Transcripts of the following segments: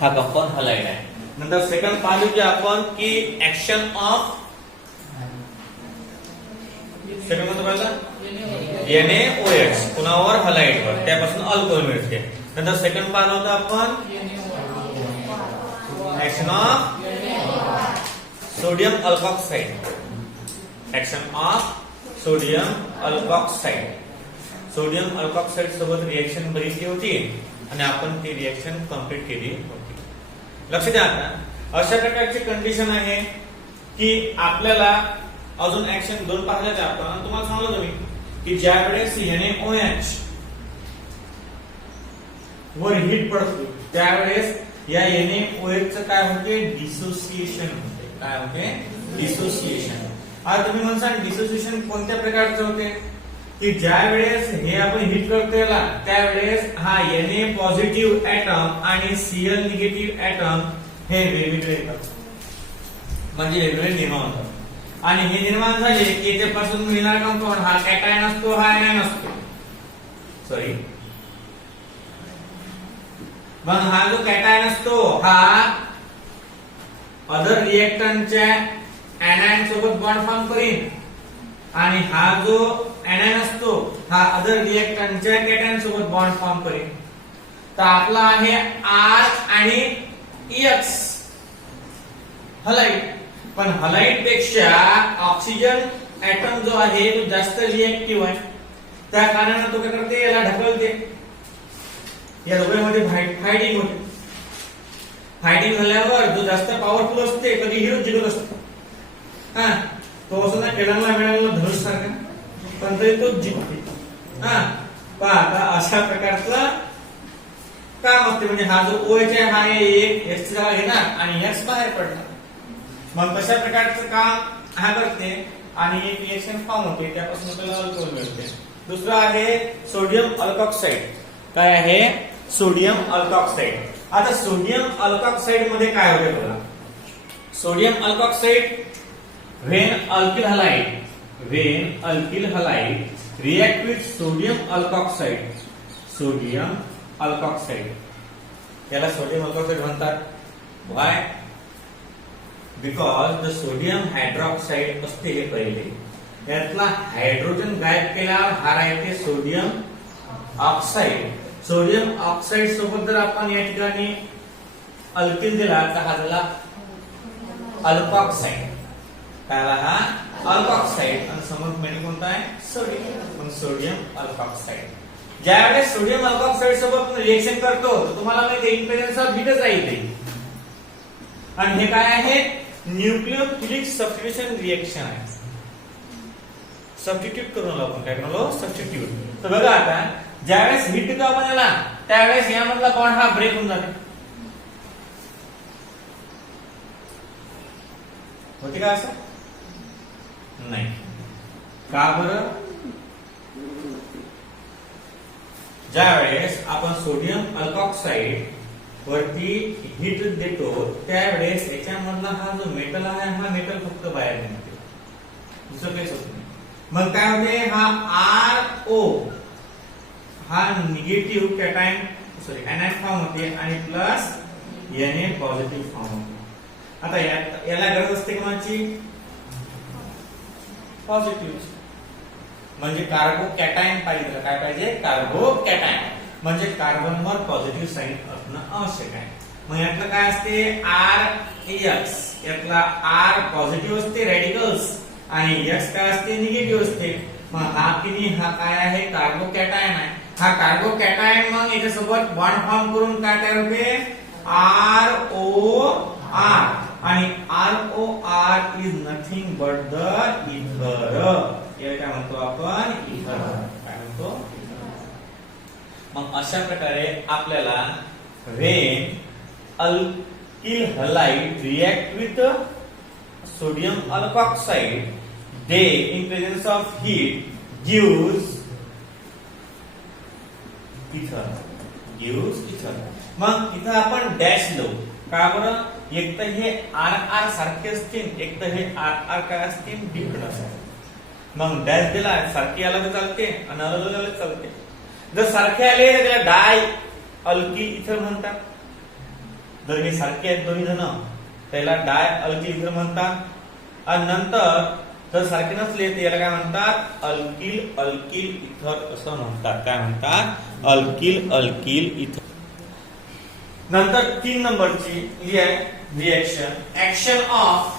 हा compound halide आहे. नंतर सेकंड पाहिलं की आपण की ऍक्शन ऑफ सेकंड मध्ये पाहिलं NaOH कुणावर हलाइडवर, त्यापासून अल्कोहोल मिळते. नंतर सेकंड पाहिलं होतं आपण action of sodium alkoxide, action of sodium alkoxide. Sodium alkoxide सोबत रिएक्शन बघितली होती आणि आपण ती रिएक्शन कंप्लीट केली होती. लक्ष द्या. आता अशा प्रकारची कंडिशन आहे की आपल्याला अजून ऍक्शन दोन पाहिल्यात आपण. तुम्हाला सांगलो तुम्ही की ज्या वेळेस NaOH वर हीट पडतो त्यावेळेस या NaOH चं काय होते, डिसोसिएशन होते. काय होते, डिसोसिएशन. आता तुम्ही म्हणसाल डिसोसिएशन कोणत्या प्रकारचं होते की ज्या वेळेस हे आपण हीट करतो याला त्यावेळेस हा Na पॉझिटिव्ह ऍटम आणि Cl निगेटिव्ह ऍटम हे वेगवेगळे येतात, म्हणजे वेगवेगळे निर्माण होतात. आणि हे निर्माण झाले की त्यापासून मिळणार कंपाऊंड हा कॅटायन असतो, हा एनायन असतो. सॉरी, मग हा जो कॅटायन असतो हा अदर रिएक्टंटच्या एनायन सोबत बॉन्ड फॉर्म करीन आणि हा जो एनायन असतो हा अदर रिएक्टंटच्या कॅटायन सोबत बॉन्ड फॉर्म करेल. तर आपला आहे R आणि X हलाइड. पण हलाइड पेक्षा ऑक्सिजन ऍटम जो आहे तो जास्त रिएक्टिव्ह आहे. त्या कारणाने तो काय करते, याला ढकलते. या दोघांमध्ये फायटिंग होते. फायटिंग झाल्यावर जो जास्त पॉवरफुल असते कधी हिरो जिंकत असतो. हा, तो असं ना खेळायला मिळाला धनुष सारखा, पण तरी तो जिंकते. हा, पहा आता अशा प्रकारचं काम असते. म्हणजे हा जो OH आहे हा एक X जागा घेणार आणि X बाहेर पडणार. मग तशा प्रकारचं काम हा करते आणि एक रिएक्शन फॉर्म होते, त्यापासून आपल्याला अल्कोहोल मिळते. दुसरं आहे सोडियम अल्कॉक्साइड. काय आहे, सोडियम अल्कॉक्साइड. आता सोडियम अल्कॉक्साइड मध्ये काय होते बघा. Sodium alkoxide when alkyl halide react with sodium alkoxide, sodium alkoxide, याला सोडियम अल्कॉक्साइड म्हणतात. why? because the sodium hydroxide असते हे पहिले, यातला हायड्रोजन गायब केल्यावर हा राहते सोडियम ऑक्साइड. सोडियम ऑक्साइड सोबत जर आपण या ठिकाणी अल्किल दिला तर हा झाला अल्कॉक्साइड. त्याला हा अल्कॉक्साइड आणि समोर मेन कोणता आहे, सोडियम. सोडियम अल्कॉक्साइड. ज्यावेळेस सोडियम अल्कॉक्साइड सोबत रिएक्शन करतो तर तुम्हाला माहिती आहे इम्पेडन्स ऑफ हीटच आहे. आणि हे काय आहे, न्यूक्लियोफिलिक सबस्टिट्यूशन रिएक्शन आहे. सबस्टिट्यूट करून आपण काय करलो, सबस्टिट्यूट. तर बघा आता ज्यावेळेस हीट देतो आपण याला त्यावेळेस यामधला बॉन्ड हा ब्रेक होऊन जाते. होते का असं? नाही. का बरं? ज्यावेळेस आपण सोडियम अल्कॉक्साइड वरती हीट देतो त्यावेळेस याच्यामधला हा जो मेटल आहे हा मेटल फक्त बाहेर निघतो, दुसरं काहीच होत नाही. मग काय होते, हा RO हा निगेटिव्ह कॅटायन एनायन फॉर्म होते आणि प्लस Na पॉझिटिव्ह फॉर्म होते. आता याला गरज असते कोणाची, पॉझिटिव्ह. म्हणजे कार्बो कॅटायन पाहिजे. काय पाहिजे, कार्बो कॅटायन. म्हणजे कार्बनवर पॉझिटिव्ह साइन असणं आवश्यक आहे. मग यातलं काय असते, RX. यातला R पॉझिटिव्ह असते रॅडिकल्स आणि X काय असते, निगेटिव्ह असते. मग हा किनी हा काय आहे, कार्बो कॅटायन आहे. हा कार्बो कॅटायन मग याच्यासोबत बॉन्ड फॉर्म करून काय तयार होते, ROR. आणि ROR is nothing but the इथर. याला काय म्हणतो आपण, इथर. काय म्हणतो, मग अशा प्रकारे आपल्याला when alkyl halide react with sodium alkoxide, they in presence of heat gives ether. मग इथं आपण डॅश लावू. का बरं, एक तर हे RR सारखे असतील, एक तर हे RR काय असतील, डिफरंट असतील. मग डॅश दिला सारखी आला तर चालते आणि अलग अलग चालते. जर सारखे आले तर त्याला डाय अल्की इथर म्हणतात. जर हे सारखे आहेत दोन्ही जण त्याला डाय अल्किल इथर म्हणतात आणि नंतर जर सारखे नसले तर याला काय म्हणतात अल्किल अल्किल इथर असं म्हणतात. काय म्हणतात अल्किल अल्किल इथर. नंतर 3 नंबरची ही आहे reaction action of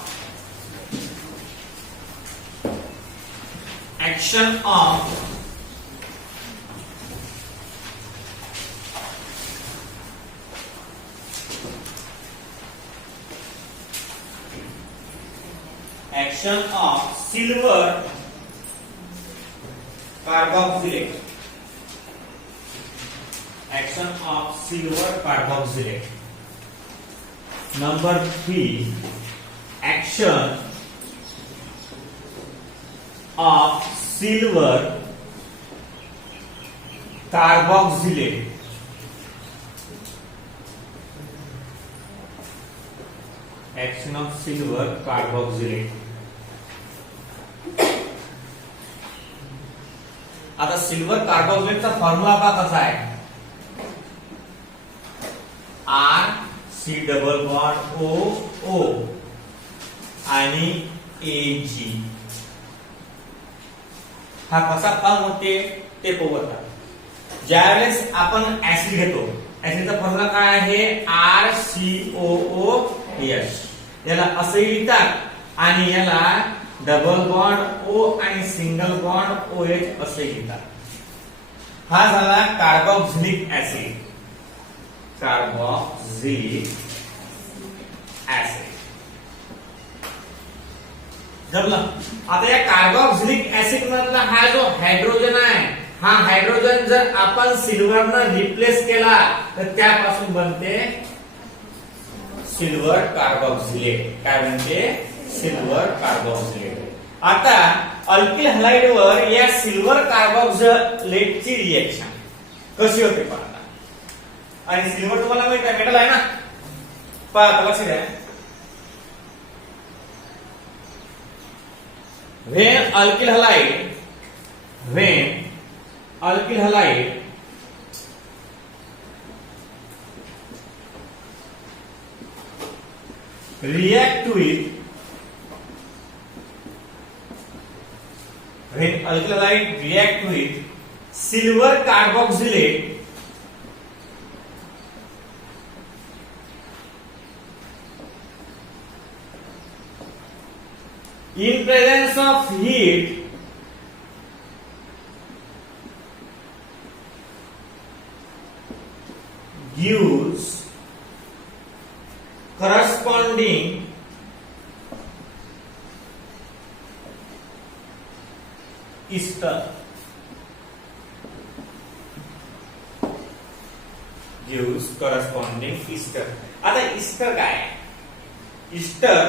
silver carboxylate. Action of silver carboxylate. Number 3, action of silver carboxylate. Action of silver carboxylate. आता सिल्वर कार्बोक्सिलेटचा फॉर्म्युला का कसा आहे RC≡O आणि AG. हा कसा फॉर्म होते ते पाहू आता. ज्यावेळेस आपण ऍसिड घेतो ऍसिडचा फॉर्म्युला काय आहे RCOOH. याला असे लिहितात आणि याला डबल बॉन्ड O आणि सिंगल बॉन्ड OH असे लिहितात. हा झाला कार्बोक्सिलिक ऍसिड. जमलं. आता या कार्बोक्सिलिक ऍसिड मधला हा जो हायड्रोजन आहे हा हायड्रोजन जर आपण सिल्वरनं रिप्लेस केला तर त्यापासून बनते सिल्वर कार्बोक्सिलेट. काय बनते सिल्वर कार्बोक्सिलेट. आता अल्किल हलाइड वर या सिल्वर कार्बोक्सिलेटची रिएक्शन कशी होते पाहता. आणि सिल्वर तुम्हाला माहिती आहे मेटल आहे ना. पहा लक्ष द्या. when alkyl halide react with silver carboxylate in presence of heat gives corresponding ester. आता ester काय आहे? Ester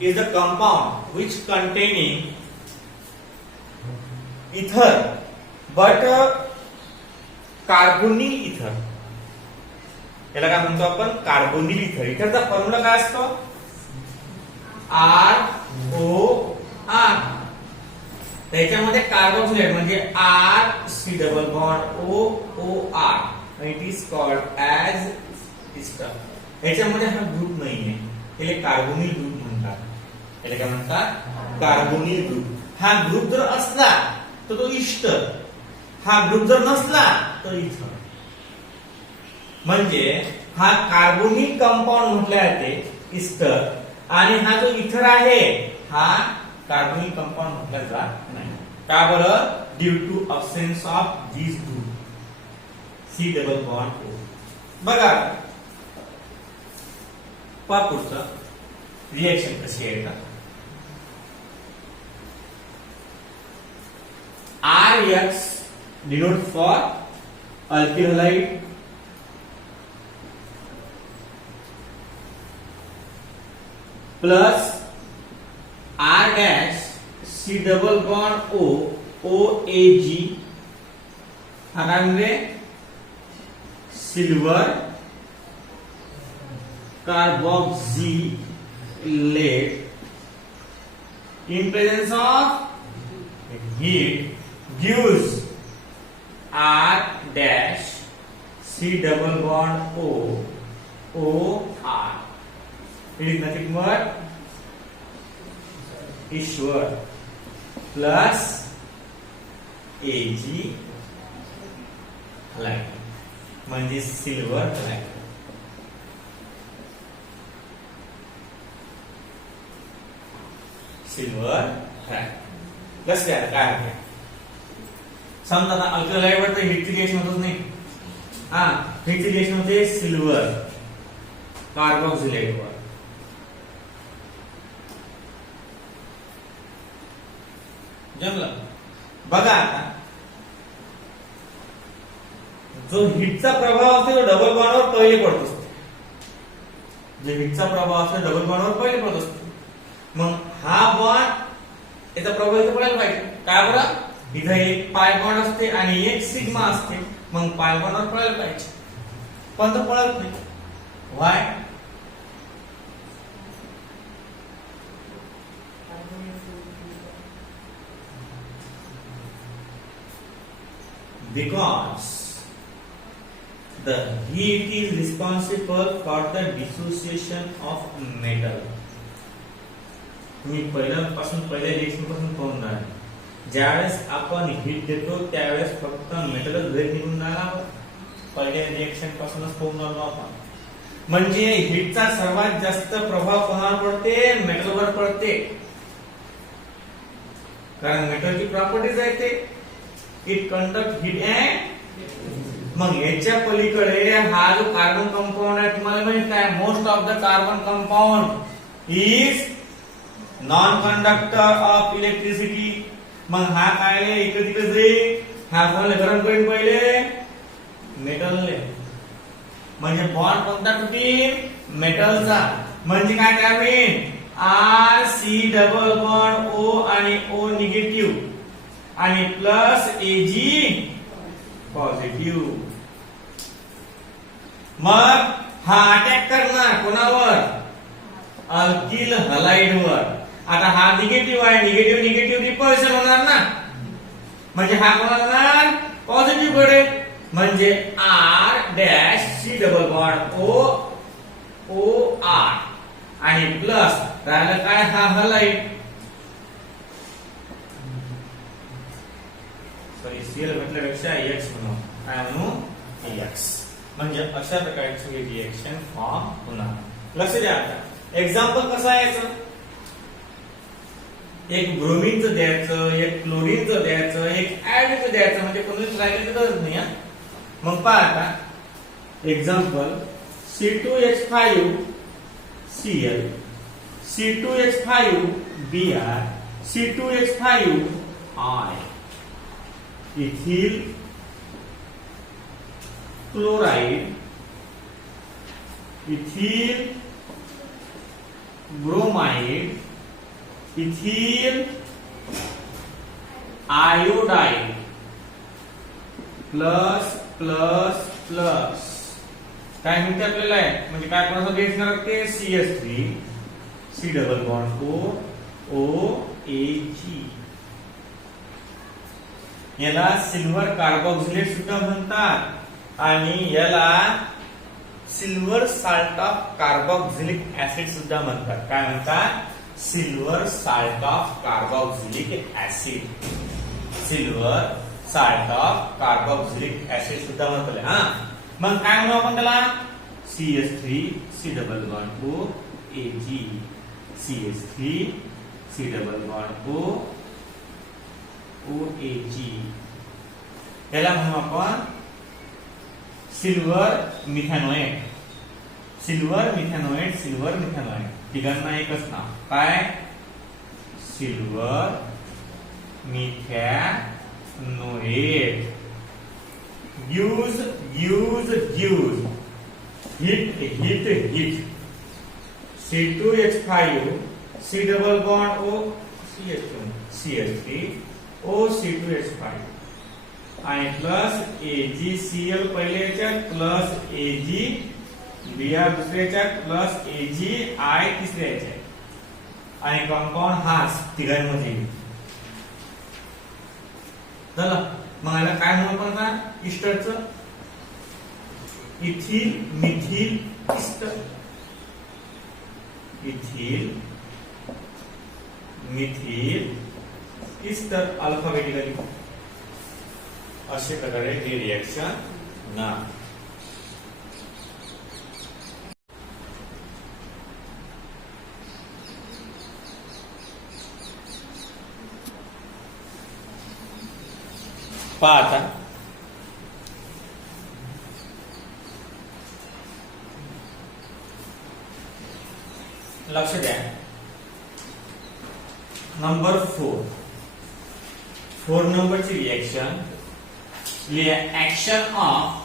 is the compound which containing ether but carbonyl ether. याला काय म्हणतो आपण कार्बोनिल इथर. इथरचा फॉर्म्युला काय असतो ROR. त्याच्यामध्ये कार्बोक्सिलेट म्हणजे RC≡OOR it is called as ester. याच्यामध्ये हा ग्रुप नाहीये त्याला कार्बोनिल ग्रुप म्हणतात. याला काय म्हणतात कार्बोनिल ग्रुप. हा ग्रुप जर असला तर तो इस्टर. हा ग्रुप जर नसला तर इथर. म्हणजे हा कार्बोनिल कंपाऊंड म्हटले जाते इस्टर आणि हा जो इथर आहे हा कार्बोनिल कंपाऊंड म्हटला जात नाही. का बरं due to absence of this group C≡O. बघा पहा पुढचं रिएक्शन कशी आहे का. RX denote for alkyl halide plus R dash C≡O OAG हा काय म्हणजे silver carboxylate in presence of heat gives R dash C≡O OR. It is nothing but Ishwar plus AG halide म्हणजे सिल्वर halide. Silver halide. लस घ्या काय आहे. समजा आता अल्कलाइड वर तर हिटची रिएक्शन होतच नाही. हा हिटची रिएक्शन होते सिल्वर कार्बोक्सिलेट वर. जमलं. बघा आता जो हिटचा प्रभाव असतो तो डबल बॉन्डवर पहिले पडत असतो. जो हिटचा प्रभाव असतो डबल बॉन्डवर पहिले पडत असतो. मग हा बॉन्ड याचा प्रभाव इथे पडायला पाहिजे. काय बरं इथे एक पाय बॉन्ड असते आणि एक सिग्मा असते. मग पाय बॉन्डवर पडायला पाहिजे पण तो पडत नाही. व्हाय? Because the heat is responsible for the dissociation of metal. तुम्ही पहिल्यापासून पहिल्या रिएक्शन पासून पाहून राहिले. ज्यावेळेस आपण हीट देतो त्यावेळेस फक्त मेटलच बाहेर निघून जाणार. पहिल्या रिएक्शन पासूनच पाहून राहिलो आपण. म्हणजे हीटचा सर्वात जास्त प्रभाव कोणावर पडते? मेटलवर पडते. कारण मेटलची प्रॉपर्टीज आहे ते इट कंडक्ट हीट अँड. मग याच्या पलीकडे हा जो कार्बन कंपाऊंड आहे तुम्हाला माहित आहे most of the carbon compound is non conductor of electricity. मग हा काय इकडे तिकडे जाईल. हा कोणाला गरम करेल पहिले? मेटलने. म्हणजे बॉन्ड कोणता तुटेल? मेटलचा. म्हणजे काय करावे? R C double bond O आणि ओ निगेटिव्ह आणि प्लस एजी पॉझिटिव्ह. मग हा अटॅक करणार कोणावर? अल्किल हलाइड वर. आता हा निगेटिव्ह आहे. निगेटिव्ह निगेटिव्ह रिपल्शन होणार ना. म्हणजे हा कोणाला होणार? पॉझिटिव्ह कडे. म्हणजे R dash C double bond O O R आणि प्लस राहिलं काय? हा हलाइड. सॉरी सीएल म्हटल्यापेक्षा एक्स म्हणू. काय म्हणू? एक्स. म्हणजे अशा प्रकारची रिएक्शन फॉर्म होणार. लक्ष द्या. आता एक्झाम्पल कसं आहे याचं? एक ब्रोमीनचं द्यायचं, एक क्लोरीनचं द्यायचं, एक आयोडीनचं द्यायचं. म्हणजे कोणीच राहिलेलं गरज नाही. मग पहा आता example C2H5 Cl, C2H5 Br, C2H5 I, ethyl chloride, ethyl bromide, ethyl iodide plus plus plus. काय म्हणते आपल्याला? म्हणजे काय कोणाचं रिएक्शन करते? CH3 C double bond O O AG. याला सिल्वर कार्बोक्सिलेट सुद्धा म्हणतात आणि याला silver salt of carboxylic acid सुद्धा म्हणतात. काय म्हणतात? Silver salt of carboxylic acid. Silver salt of carboxylic acid सुद्धा म्हणतात. हा मग काय म्हणू आपण त्याला? CH3 C double bond O AG, CH3 C double bond O OAG. याला म्हणू आपण silver methanoate. Silver methanoate, silver methanoate. तिघांना एकच नाव. काय? Silver methanoate. Use use use heat heat heat. C2H5 C double bond O CH3 O C2H5 आणि plus AgCl पहिल्या याच्यात प्लस Ag Br दुसऱ्या याच्यात प्लस AgI तिसऱ्या याच्यात आणि कंपाऊंड हाच तिघांमध्ये झालं. मग याला काय म्हणू आपण? इस्टरचं ethyl methyl ester, ethyl methyl ester alphabetically अशा प्रकारे हे रिएक्शन ना. पहा आता लक्ष द्या. नंबर 4 नंबरची रिएक्शन लिहा. Action of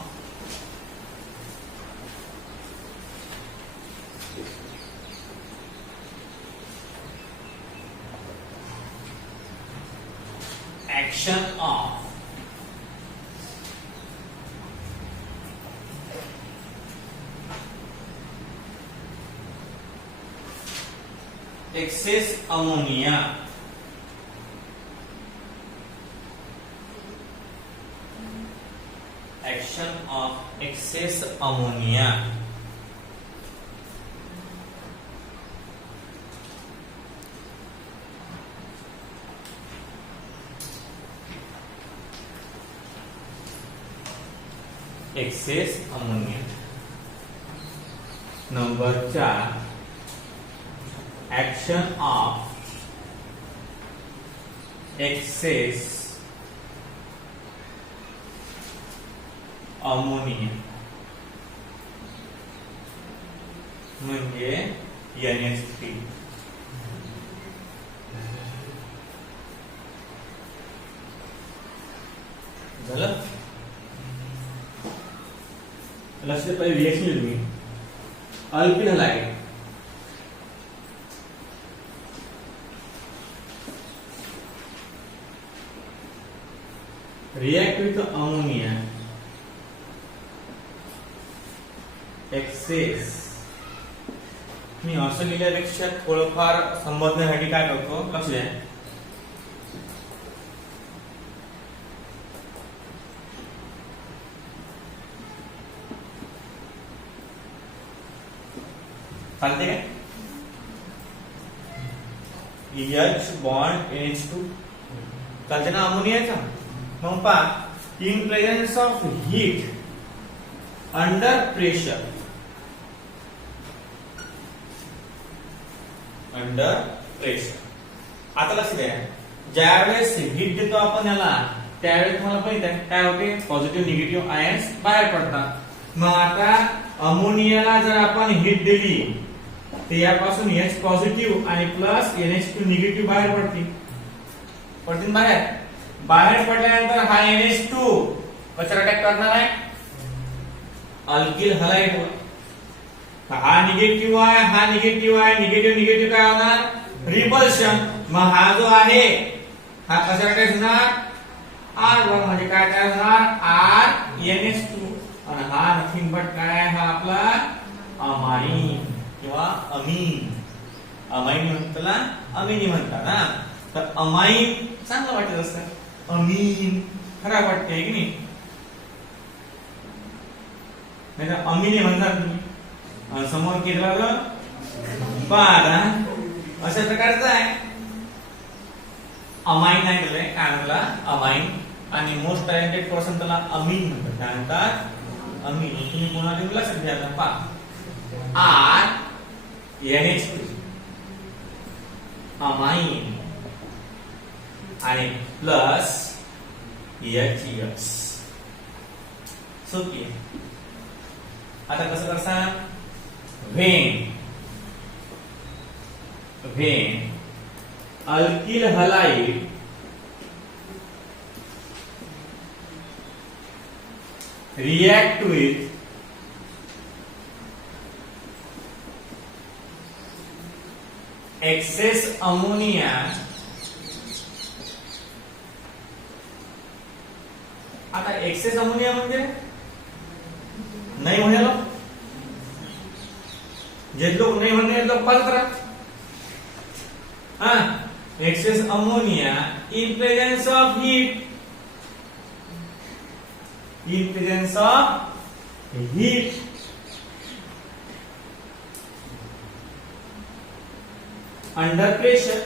excess ammonia, action of excess ammonia. Excess ammonia. Number 4, action of excess ammonia म्हणजे NH3. झालं. लक्ष द्या. पहिले रिएक्शन लिहू मी. Alkyl halide react with ammonia, excess. मी असं लिहिल्यापेक्षा थोडंफार समजण्यासाठी काय करतो, लक्ष द्या. चालते काय. H बॉन्ड NH2 चालते ना अमोनियाचा. मग पहा, in presence of heat under pressure, under pressure. आता लक्ष द्या. ज्यावेळेस हीट देतो आपण याला त्यावेळेस तुम्हाला माहिती आहे काय होते, पॉझिटिव्ह निगेटिव्ह आयन्स बाहेर पडतात. मग आता अमोनियाला जर आपण हीट दिली तर यापासून H पॉझिटिव्ह आणि प्लस NH2 निगेटिव्ह बाहेर पडतील बाहेर पडल्यानंतर हा NH2 कशावर अटॅक करणार आहे, अल्किल हलाइड वर. हा निगेटिव्ह आहे, हा निगेटिव्ह आहे, निगेटिव्ह काय होणार, रिपल्शन. मग हा जो आहे हा कशावर अटॅक होणार, R वर. म्हणजे काय तयार होणार, RNH2. आणि हा नथिंग बट काय, हा आपला अमाइन किंवा अमीन. अमाइन म्हणतात, अमिनी म्हणतात ना. तर अमाइन चांगलं वाटत असतं, अमीन खराब वाटते की नाही. नाही तर अमीने म्हणतात तुम्ही. समोर केलं पाहा अशा प्रकारचं आहे. अमाइन नाही केलंय, काय म्हणला अमाइन. आणि मोस्ट टॅलेंटेड पर्सन त्याला अमीन म्हणतात. काय म्हणतात, अमीन. तुम्ही कोणाला लक्षात घ्या. पहा, RNH2 अमाइन आणि प्लस HCl. सोपी. आता कसं करसा, when alkyl halide react with excess ammonia. आता एक्सेस अमोनिया म्हणजे नाही म्हणालो, जे लोक नाही म्हणणे लोक पालत राहत. Excess ammonia in presence of heat, in presence of heat under pressure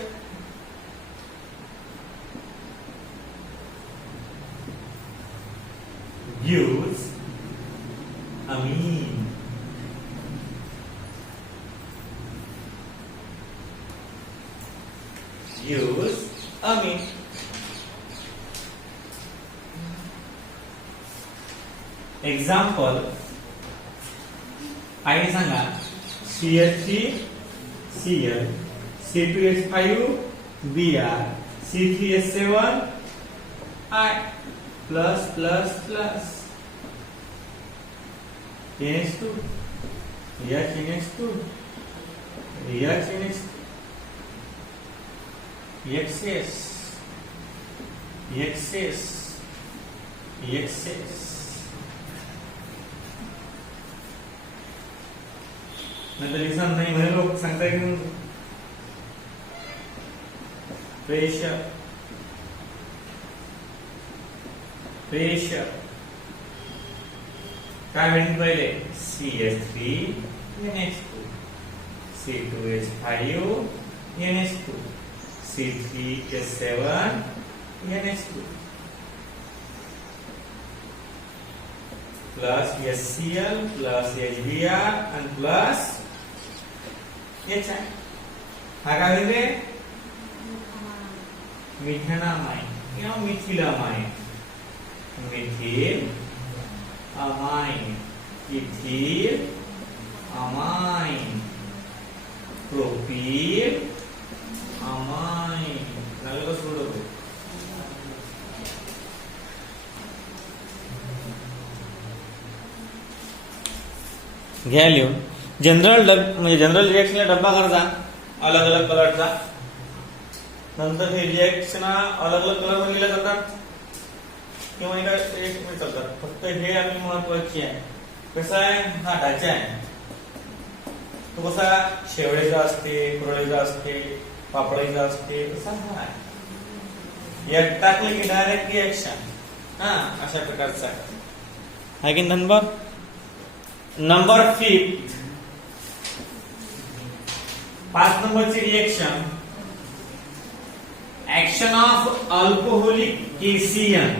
gives amine. Gives amine. Example, आहे सांगा CH3 Cl C2H5 Br C3H7 I plus plus plus NH2 NH2 NH2 XS XS XS नंतर लिसन नाही म्हणे लोक सांगताय की pressure pressure काय म्हणते पहिले CH3 NH2 C2H5 NH2 C3H7 NH2 plus HCl plus HBr and plus HI. हा काय होईल मिथेनामाइन किंवा मिथिलामाइन methyl amine ethyl amine propyl amine झालं का सोडव घ्या लिहून म्हणजे जनरल रिएक्शनला डब्बा करायचा अलग अलग कलरचा नंतर हे रिएक्शन अलग अलग कलर मध्ये लिहिल्या जातात किंवा एका एक मध्ये चालतात फक्त हे आपली महत्वाची आहे कसं आहे हा ढाचा आहे तो कसा शेवळेचा असते कुरळीचा असते पापडीचा असते तसा हा आहे एक टाकले की डायरेक्ट रिएक्शन हा अशा प्रकारचा आहे की नंबर 5 5 नंबरची reaction action of alcoholic cation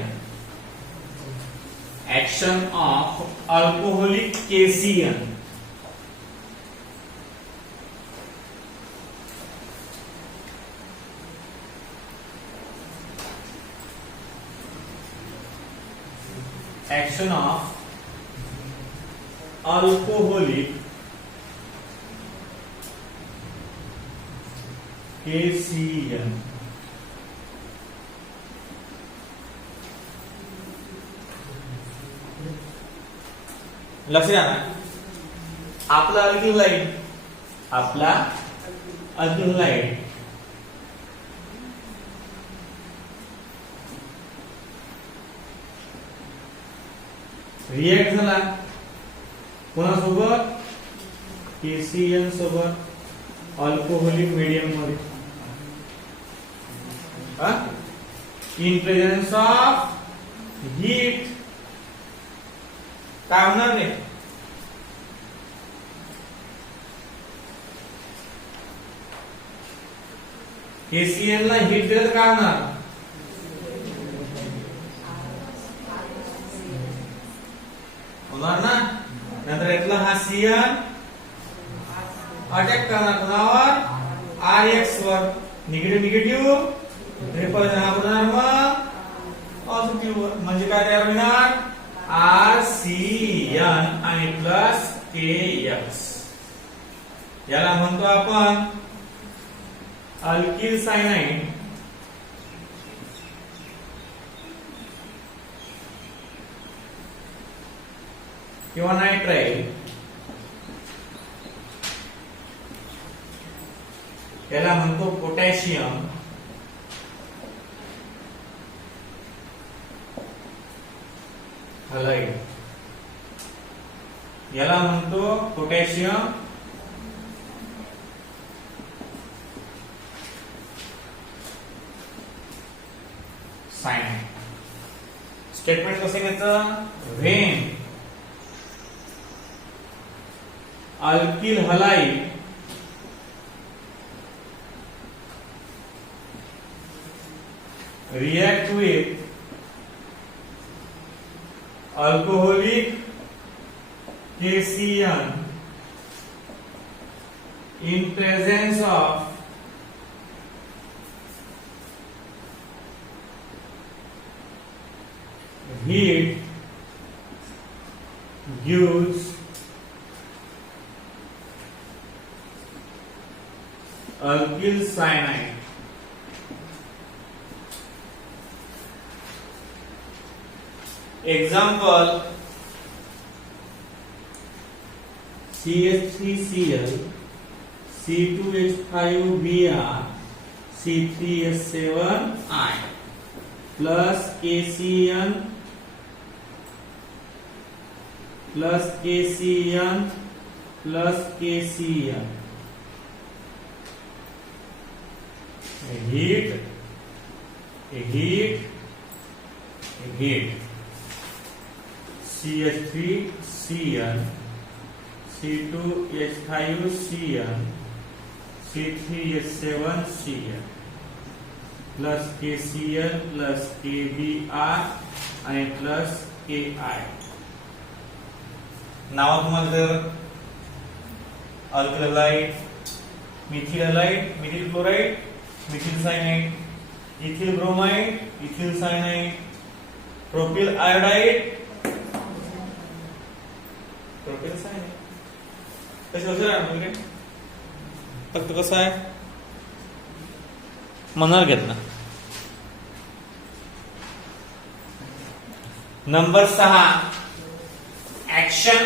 action of alcoholic cation action of alcoholic cation लक्ष द्या ना आपला अल्किलाइड रिएक्ट झाला कोणासोबत KCl सोबत अल्कोहोलिक मीडियम मध्ये इन प्रेझेन्स ऑफ हीट काय होणार नाही KCl ला हीट दिलं तर काय होणार होणार ना नंतर यातला हा Cl अटॅक करणार कोणावर RH वर निगेटिव्ह ट्रिपल हा होणार मग पॉझिटिव्ह वर म्हणजे काय तयार होणार RCN आणि प्लस KX याला म्हणतो आपण अल्किल सायनाइड किंवा नायट्राइल याला म्हणतो पोटॅशियम हलाइड याला म्हणतो पोटॅशियम सायनाइड स्टेटमेंट कसं घ्यायचं when alkyl halide react with alcoholic cation in presence of heat gives alkyl cyanide. Example: CH3Cl, C2H5Br, C3H7I plus KCN plus KCN plus KCN. Heat, CH3Cl, C2H5Cl, C3H7Cl plus KCl plus KBr आणि plus KI. नाव तुम्हाला जर alkyl halide, methyl halide, methyl chloride, methyl cyanide, ethyl bromide, ethyl cyanide, propyl iodide, propyl cyanide कसे होते ना फक्त कसं आहे मनावर घेत ना. Number 6 action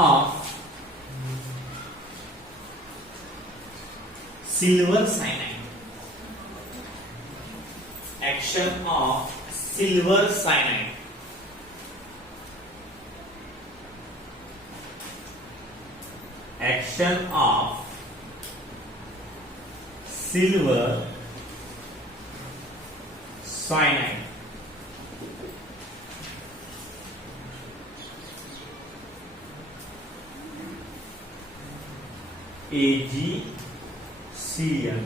of silver cyanide. Action of silver cyanide. Action of silver cyanide. AgCl.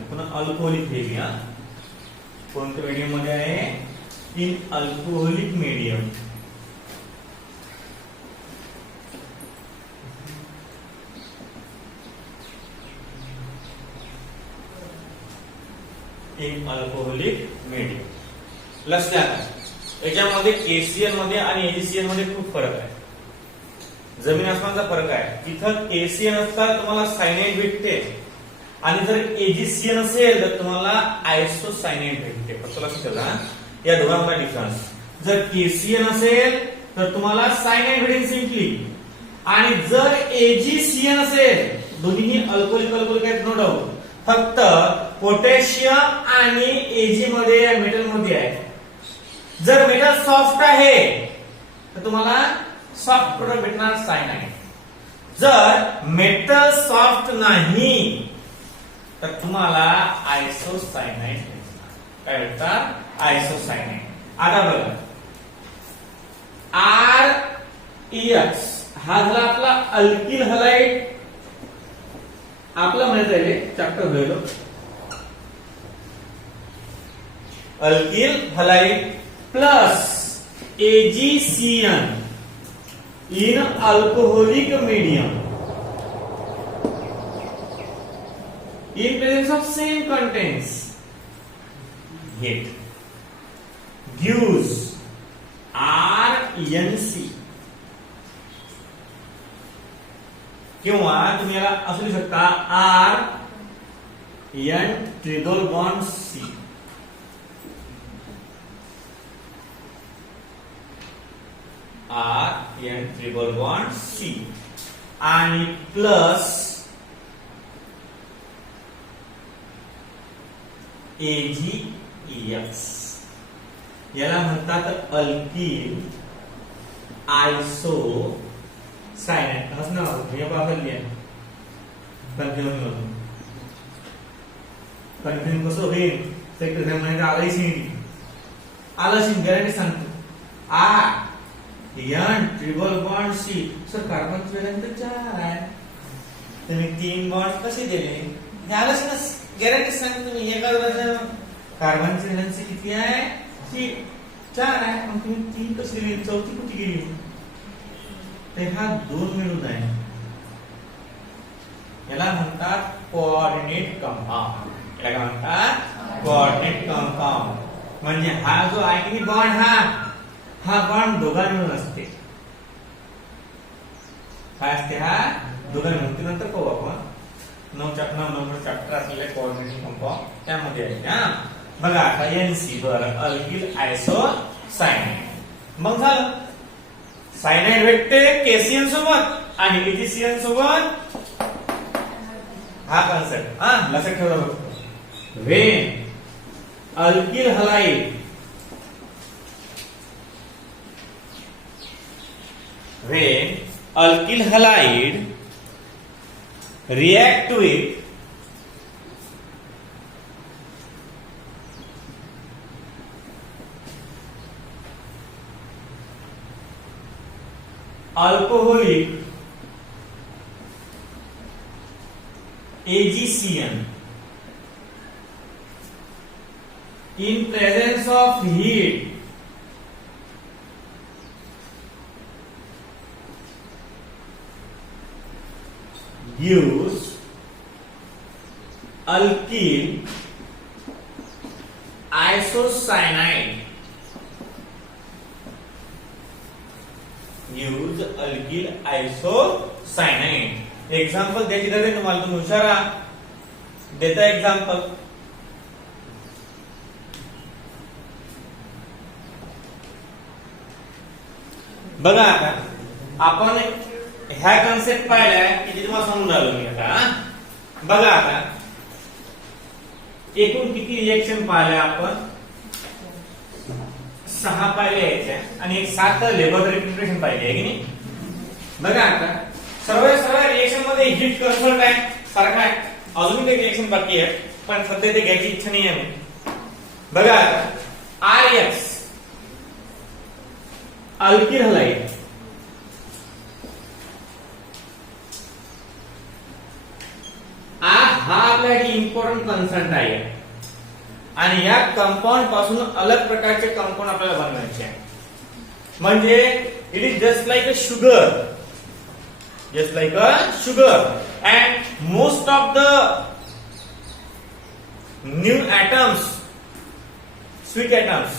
पुन्हा अल्कोहोलिक घेऊया. कोणत्या मीडियम मध्ये आहे? In alcoholic medium. In alcoholic medium. लक्षात याच्यामध्ये केसीएल मध्ये आणि एजीसीएल मध्ये खूप फरक आहे. जमीन आसमानचा फरक आहे. तिथं केसीएल असतात तुम्हाला सायनाइड भेटते आणि जर एजीसीएल असेल तर तुम्हाला आयसोसायनाइड भेटते. फक्त लक्षात ठेवा या दोघांचा डिफरन्स. जर केसीएल असेल तर तुम्हाला सायनाइड भेटेल सिम्पली आणि जर एजीसीएल असेल दोन्ही अल्कोहोलिक आहेत नो डाऊट. फक्त पोटॅशियम आणि एजी मध्ये मेटल मध्ये आहे. जर मेटल सॉफ्ट आहे तर तुम्हाला सॉफ्ट प्रोडक्ट भेटणार सायनाइड. जर मेटल सॉफ्ट नाही तर तुम्हाला आयसोसायनाइड भेटणार. काय भेटणार? आयसोसायनाइड. आता बघा REX हा झाला आपला अल्किल हलाइड. आपला माहित आहे चॅप्टर होईल alkyl halide plus AgCN in alcoholic medium in presence of same contents heat gives RNC. किंवा तुम्ही याला असू शकता RN triple bond C. RN triple bond C आणि प्लस AgEX. याला म्हणतात अल्किल आयसो सायनाइड. असं नाव हे पाहिलं कन्फ्युजन कसं होईल ते एक्झाम मध्ये आलाच नाही. आलाच गॅरंटी सांगतो. R N triple bond C. Sir कार्बनची व्हॅलेन्स 4 आहे. तुम्ही 3 बॉन्ड कसे दिले? झालंच ना, गॅरंटी सांग तुम्ही. एका कार्बनची व्हॅलेन्स किती आहे? 4 आहे. मग तुम्ही 3 कशी दिली? चौथी कुठे गेली? तर हा 2 मिळून आहे. याला म्हणतात कोऑर्डिनेट कंपाऊंड. याला म्हणतात कोऑर्डिनेट कंपाऊंड. म्हणजे हा जो आहे की बॉन्ड, हा बॉन्ड दोघां मिळून असते. काय असते? हा दोघां मिळून. नंतर पाहू आपण. 9 नंबर चॅप्टर असलेले कोऑर्डिनेट कंपाऊंड त्यामध्ये आहे. बघा आता एनसी बरं, अल्किल आयसोसायनाइड. मग झालं, सायनाइड भेटते केसीएन सोबत आणि एजीसीएन सोबत. हा कॉन्सेप्ट लक्षात ठेवा. When alkyl halide react with alcoholic AgCN in presence of heat gives alkyl isocyanide. Use alkyl isocyanide. Example द्यायची गरज तुम्हाला, तुम्ही हुशारा देता एक्झाम्पल. बघा आता आपण ह्या कन्सेप्ट पाहिलाय की तुम्हाला सांगून राहिलो मी आता. बघा आता एकूण किती रिएक्शन पाहिल्या आपण? 6 पाहिले यायच्या आणि 7 लॅबोरेटरी प्रिपरेशन पाहिजे आहे की नाही. बघा आता सर्व रिएक्शन मध्ये हीट कन्सर्ट आहे, सारखा आहे. अजून काही रिएक्शन बाकी आहे पण सध्या ते घ्यायची इच्छा नाही आहे. बघा आता RX अल्किल हलाइड हा आपल्यासाठी इम्पॉर्टंट कन्सेप्ट आहे आणि या कंपाऊंड पासून अलग प्रकारचे कंपाऊंड आपल्याला बनवायचे आहे. म्हणजे it is just like a sugar and most of the new atoms, sweet atoms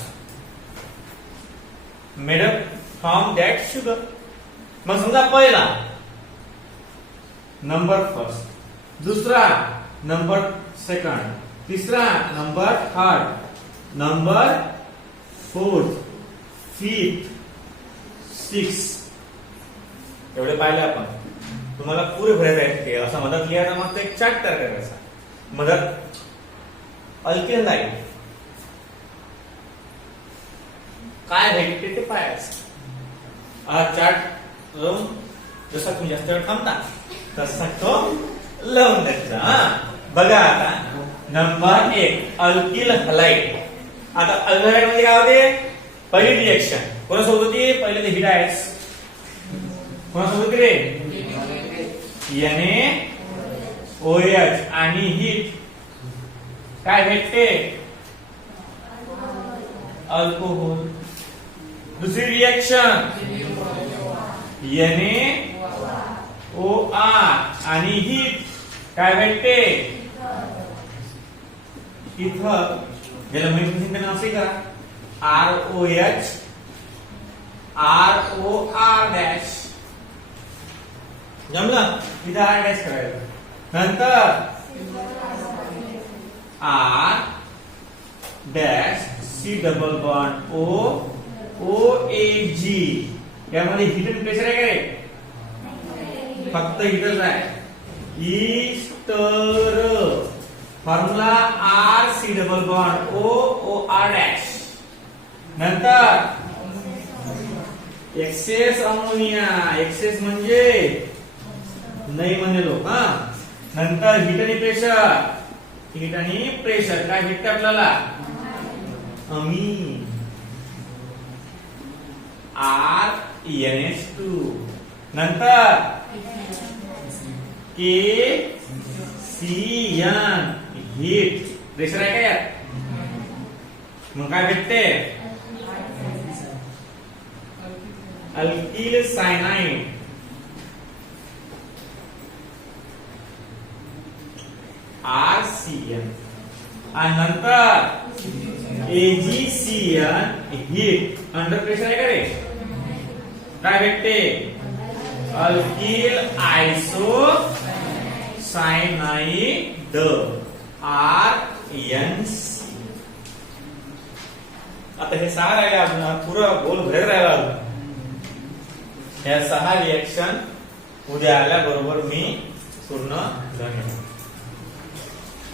made up from that sugar. मग समजा पहिला नंबर फर्स्ट, दूसरा नंबर सेकंड, तीसरा number third, number fourth, fifth, six. एवढे पाहिले आपण. तुम्हाला पुरे भरायचे आहेत ते असं मदत लिहायचा, मग तो एक चार्ट तयार करायचा. मदत अल्किल लाईन काय भेटते ते पाहायचं. हा चार्ट लावून जसा तुम्ही जास्त वेळ थांबता तसा तो लावून द्यायचा. बघा आता नंबर 1 अल्किल हलाइड. आता अल्किल हलाइड म्हणजे काय होते? पहिली रिएक्शन कोणासोबत होती? पहिले ते हिडायड्स. कोणासोबत रे? NaOH आणि हीट काय भेटते? अल्कोहोल. दुसरी रिएक्शन NaOR आणि हीट काय भेटते? इथं ज्याला माहिती नाव असे करा ROH ROR डॅश. जमलं? इथं R डॅश करायचं. नंतर R dash C double bond OAG. यामध्ये हीट आणि प्रेशर आहे काय? फक्त हीटच आहे. Easter formula RC double bond OR dash. नंतर एक्सेस अमोनिया. एक्सेस म्हणजे नाही म्हणे लोक. नंतर हीट आणि प्रेशर. हीट आणि प्रेशर काय भेटते आपल्याला? अमीन. RNH2 नंतर KCN हीट प्रेशर आहे का यात मग काय भेटते अल्किल सायनाइड RCN आणि नंतर AgCN हीट अंडर प्रेशर आहे का रे काय भेटते अल्किल आयसो सायनाइड RNC आता हे 6 राहिले अजून पुरा गोल भरेल राहिला अजून ह्या 6 रिएक्शन उद्या आल्या बरोबर मी पूर्ण झाले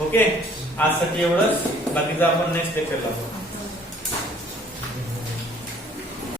ओके आजसाठी एवढंच बाकीचं आपण नेक्स्ट लेक्चरला